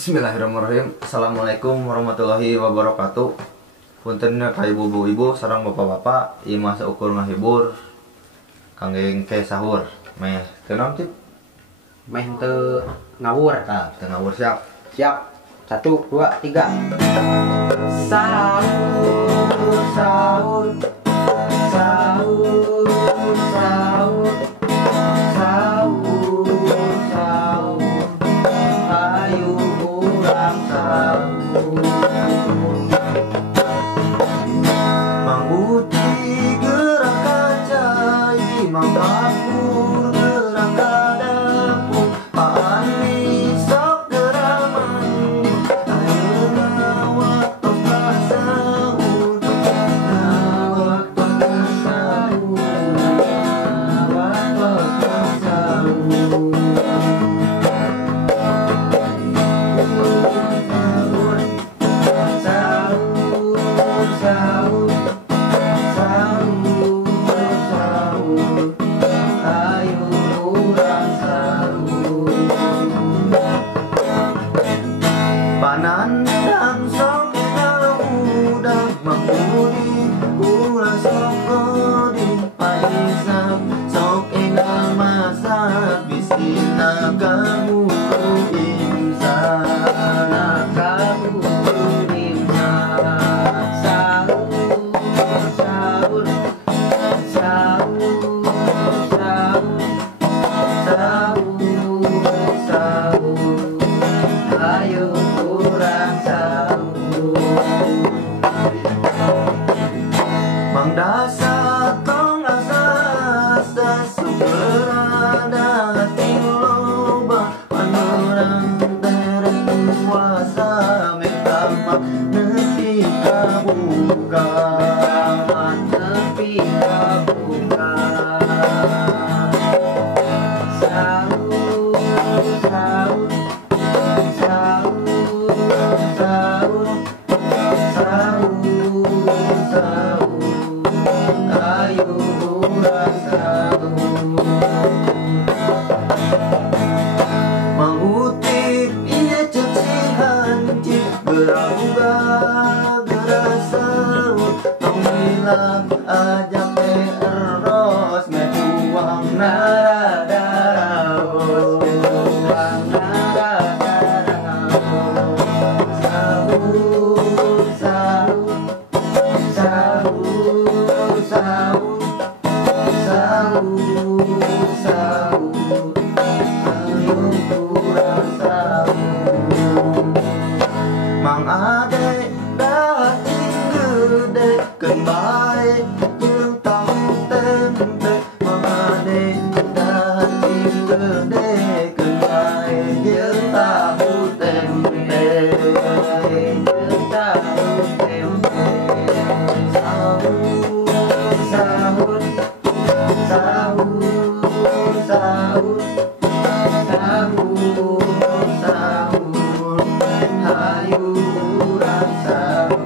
Bismillahirrahmanirrahim. Assalamualaikum warahmatullahi wabarakatuh. Punten ka ibu-ibu sareng bapak-bapak, ieu mah saukur ngahibur kangge ke sahur. Meh teu naon tip? Meh teu ngawur. Tah, teu ngawur siap. Siap. 1 2 3. Sahur sahur sahur sahur sahur sahur. Ayo urang sahur. Manguti gerak kacai, mangkapur gerak kadapur, paani sok gerak mandi, ayeuna waktu sahur, waktu sahur, waktu sahur. Panandang sok udah mangkuli ulah sok goding paisap sok enggak masak bisina kamu imsak kamu imsak sahur sahur sahur sahur sahur sahur ayo urang sahur. Mang dasar tong asa sugerana ting loba panorang derek puasa metama nepi kabuka nepi kabuka sahur sahur sahur sahur sahur sahur ayo urang sahur. Mangutip ieu cecihan cip gerak gerak sahur tong bilang aja pe eros me tuang naraos me tuang naraos sahur sahur sahur sahur sahur sahur ayo urang sahur. Mang ade dating gede keun bae jeung tahu tempe. Mang ade dating gede keun bae jeung tahu tempe jeung tahu tempe. Sahur sahur sahur sahur sahur sahur hayu urang sahur.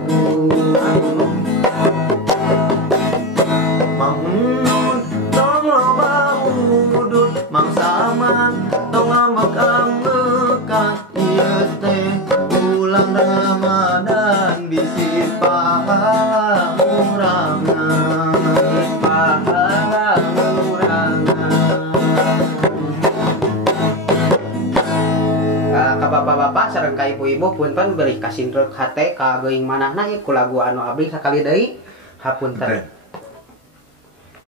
Mang nun tong loba udut, mang saman tong ambek-ambekan, ieu teh bulan Ramadan bisi pahala urangan, pahala urangan. Ka bapak-bapak sareng ka ibu-ibu punten beri kasindrek hate ka geuing manahna ku lagu anu abdi sakali deui hapunten.